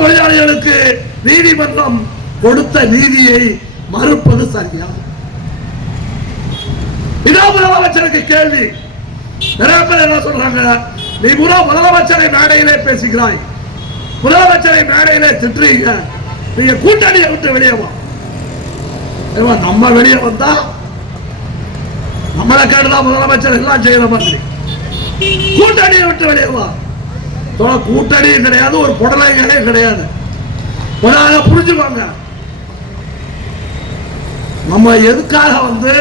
தொழிலாளிகளுக்கு நீதிமன்றம் கொடுத்த நீதியை மறுப்பது சரியா? இதான் முதலமைச்சருக்கு கேள்வி. நிறைய பேர் என்ன சொல்றாங்க? நீ முறை முதலமைச்சரை மேடையிலே பேசுகிறாய். முதலமைச்சரை மேடையிலே திட்டுறீங்க. நீங்க கூட்டணியை விட்டு வெளியே வா. நம்ம வெளியே வந்தா நம்மளை கேட்டுதான் முதலமைச்சர் எல்லாம் செய்யற மாதிரி. கூட்டணியை விட்டு வெளியே வா. கூட்டணியும் கிடையாது ஒரு புடலைகளே கிடையாது. முதல்ல புரிஞ்சுக்கோங்க. நம்ம எதுக்காக வந்து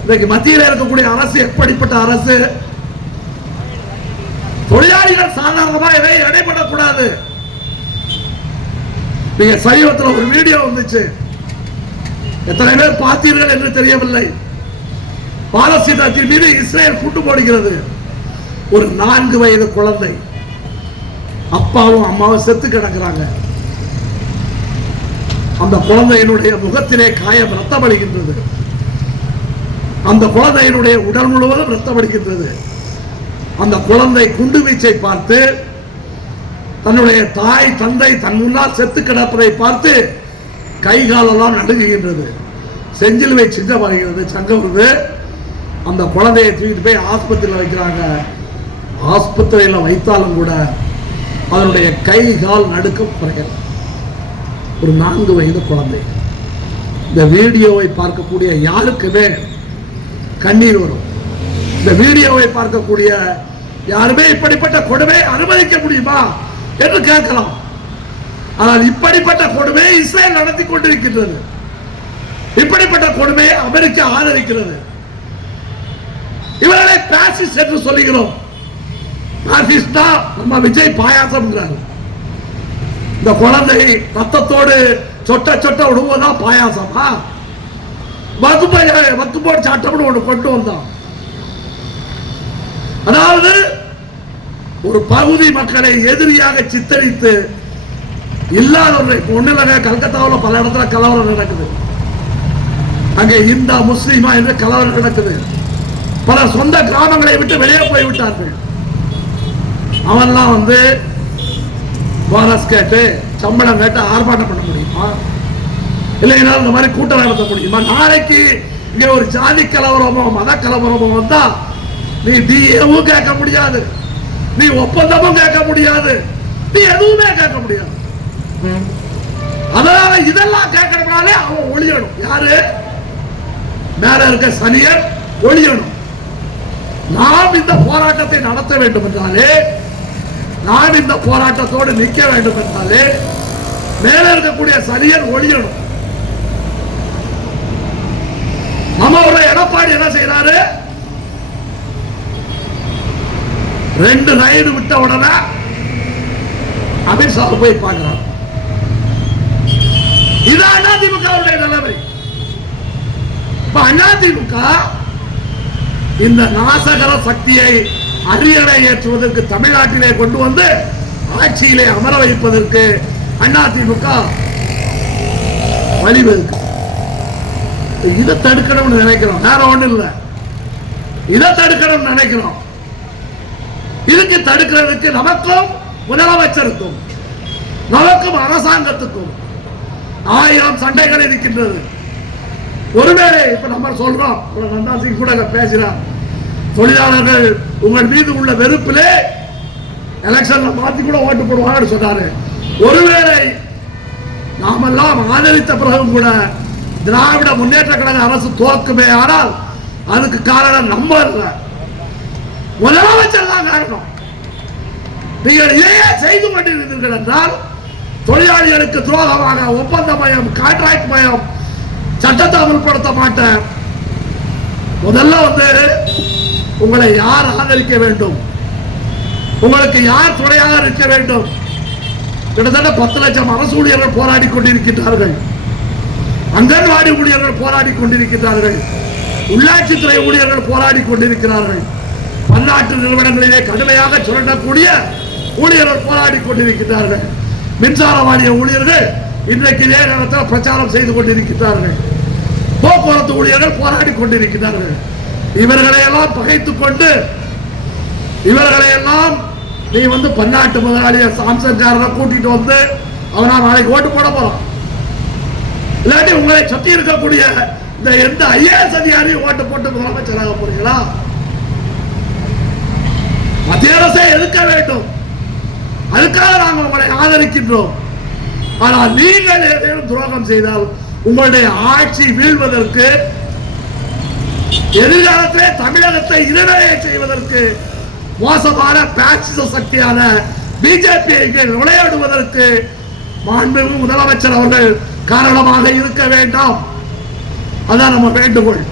இன்னைக்கு மத்தியில் இருக்கக்கூடிய அரசு எப்படிப்பட்ட அரசு? தொழிலாளிகள் சாதாரணமா எதையும் இடைப்படக்கூடாது. நீங்க சமீபத்தில் ஒரு வீடியோ வந்துச்சு. எத்தனை பேர் பார்த்தீர்கள் என்று தெரியவில்லை. பாலஸ்தீனத்தின் மீது இஸ்ரேல் கூட்டு போடுகிறது. ஒரு நான்கு வயது குழந்தை. அப்பாவும் அம்மாவும் செத்து கிடக்கிறாங்க. அந்த குழந்தையினுடைய முகத்திலே காயம் ரத்தம் அடிக்கின்றது அந்த குழந்தையினுடைய உடல் முழுவதும் ரத்தமளிக்கின்றது அந்த குழந்தை குண்டு வீச்சை பார்த்து தன்னுடைய தாய் தந்தை தன் முன்னால் செத்து கிடப்பதை பார்த்து கை காலெல்லாம் நடுங்குகின்றது செஞ்சிலுவை சின்னமாகிறது சங்கம் வருது அந்த குழந்தையை தூக்கிட்டு போய் ஆஸ்பத்திரியில் வைக்கிறாங்க. ஆஸ்பத்திரியில் வைத்தாலும் கூட அதனுடைய கை கால் நடுக்கம் குறையல. ஒரு நான்கு வயது குழந்தை. இந்த வீடியோவை பார்க்கக்கூடிய யாருக்குமே கண்ணீர் வரும். இந்த வீடியோவை பார்க்கக்கூடிய யாருமே இப்படிப்பட்ட கொடுமை அனுமதிக்க முடியுமா என்று கேட்கலாம். ஆனால் இப்படிப்பட்ட கொடுமை இஸ்ரேல் நடத்தி கொண்டிருக்கின்றது. இப்படிப்பட்ட கொடுமையை அமெரிக்கா ஆதரிக்கிறது. இவர்களை பேசிஸ் என்று சொல்லுகிறோம். பாசிஸ்டா நம்ம விஜய் பாயாசம்ங்கிறாரு. இந்த குழந்தை ரத்தத்தோடு சொட்ட சொட்ட விடுவதா பாயாசமா வகுப்பை வகுப்போடு சாட்டம்னு ஒன்று கொண்டு வந்தான். அதாவது ஒரு பகுதி மக்களை எதிரியாக சித்தரித்து இல்லாதவர்களை ஒண்ணு இல்லைங்க கல்கத்தாவில் பல இடத்துல கலவரம் நடக்குது. அங்கே இந்தா முஸ்லீமா என்று கலவரம் நடக்குது. பல சொந்த கிராமங்களை விட்டு வெளியே போய் விட்டார்கள் அவன்லாம் வந்து போனஸ் கேட்டு சம்பளம் கேட்டு ஆர்ப்பாட்டம் பண்ண முடியுமா? இல்லைன்னா இந்த மாதிரி கூட்டம் நடத்த முடியுமா? நாளைக்கு இங்கே ஒரு ஜாதி கலவரமோ மத கலவரமோ வந்தா நீ டிஏவும் கேட்க முடியாது. நீ ஒப்பந்தமும் கேட்க முடியாது. நீ எதுவுமே கேட்க முடியாது. அதனால இதெல்லாம் கேட்கறதுனாலே அவன் ஒளியணும். யாரு? மேல இருக்க சனியன் ஒளியணும். நாம் இந்த போராட்டத்தை நடத்த வேண்டும் என்றாலே நான் இந்த போராட்டத்தோடு நிற்க வேண்டும் என்றாலே மேல இருக்கக்கூடிய சனியன் ஒளியணும். நம்மளோட எடப்பாடி என்ன செய்யறாரு ரெண்டு ரைடு விட்ட உடனே அமித்ஷா போய் பார்க்கிறார். இது அதிமுக நிலைமை. இப்ப அதிமுக இந்த நாசகர சக்தியை அரியணை ஏற்றுவதற்கு தமிழ்நாட்டிலே கொண்டு வந்து ஆட்சியிலே அமர வைப்பதற்கு அதிமுக வழிவகுக்கு இதை தடுக்கணும்னு நினைக்கிறோம். வேற ஒண்ணும் இல்லை. இதை தடுக்கணும்னு நினைக்கிறோம். இதுக்கு தடுக்கிறதுக்கு நமக்கும் முதலமைச்சருக்கும் நமக்கும் அரசாங்கத்துக்கும் ஆயிரம் சண்டைகள் இருக்கின்றது. ஒருவேளை இப்ப நம்ம சொல்றோம். கூட நந்தா சிங் கூட பேசுறான் தொழிலாளர்கள் உங்கள் மீது உள்ள வெறுப்பிலே எலெக்ஷன்ல மாத்தி கூட ஓட்டு போடுவாங்கன்னு சொன்னாரு. ஒருவேளை நாமெல்லாம் ஆதரித்த பிறகும் கூட திராவிட முன்னேற்ற கழக அரசு தோக்குமே ஆனால் அதுக்கு காரணம் நம்ம இல்லை முதலமைச்சர் தான் காரணம். நீங்கள் இதையே செய்து கொண்டிருந்தீர்கள் என்றால் தொழிலாளிகளுக்கு துரோகமாக ஒப்பந்த மயம் கான்ட்ராக்ட் மயம் சட்டத்தை அமல்படுத்த மாட்டேன். முதல்ல வந்து உங்களை யார் ஆதரிக்க வேண்டும்? உங்களுக்கு யார் துணையாக இருக்க வேண்டும்? கிட்டத்தட்ட பத்து லட்சம் அரசு ஊழியர்கள் போராடி கொண்டிருக்கிறார்கள் அங்கன்வாடி ஊழியர்கள் போராடி கொண்டிருக்கிறார்கள் உள்ளாட்சித்துறை ஊழியர்கள் போராடி கொண்டிருக்கிறார்கள். பன்னாட்டு நிறுவனங்களிலே கடுமையாக சுரண்டக்கூடிய ஊழியர்கள் போராடி கொண்டிருக்கிறார்கள் மின்சார வாரிய ஊழியர்கள் இன்றைக்கு இதே நேரத்தில் பிரச்சாரம் செய்து கொண்டிருக்கிறார்கள் போக்குவரத்து ஊழியர்கள் போராடி கொண்டிருக்கிறார்கள் இவர்களை எல்லாம் பகைத்துக் கொண்டு இவர்களை எல்லாம் நீ வந்து பன்னாட்டு முதலாளிய சாம்சங்காரனை கூட்டிட்டு வந்து அவனா நாளைக்கு ஓட்டு போட போறான். இல்லாட்டி உங்களை சுத்தி இருக்கக்கூடிய இந்த எந்த ஐஏஎஸ் அதிகாரியும் ஓட்டு போட்டு முதலமைச்சராக போறீங்களா? மத்திய அரசை எதிர்க்க வேண்டும்? அதுக்காக நாங்கள் உங்களை ஆதரிக்கின்றோம். ஆனால் நீங்கள் ஏதேனும் துரோகம் செய்தால் உங்களுடைய ஆட்சி வீழ்வதற்கு எதிர்காலத்திலே தமிழகத்தை இருநிலையை செய்வதற்கு மோசமான பாசிச சக்தியான பிஜேபியை நுழையாடுவதற்கு மாண்புமிகு முதலமைச்சர் அவர்கள் காரணமாக இருக்க வேண்டாம். அதான் நம்ம வேண்டுகோள்.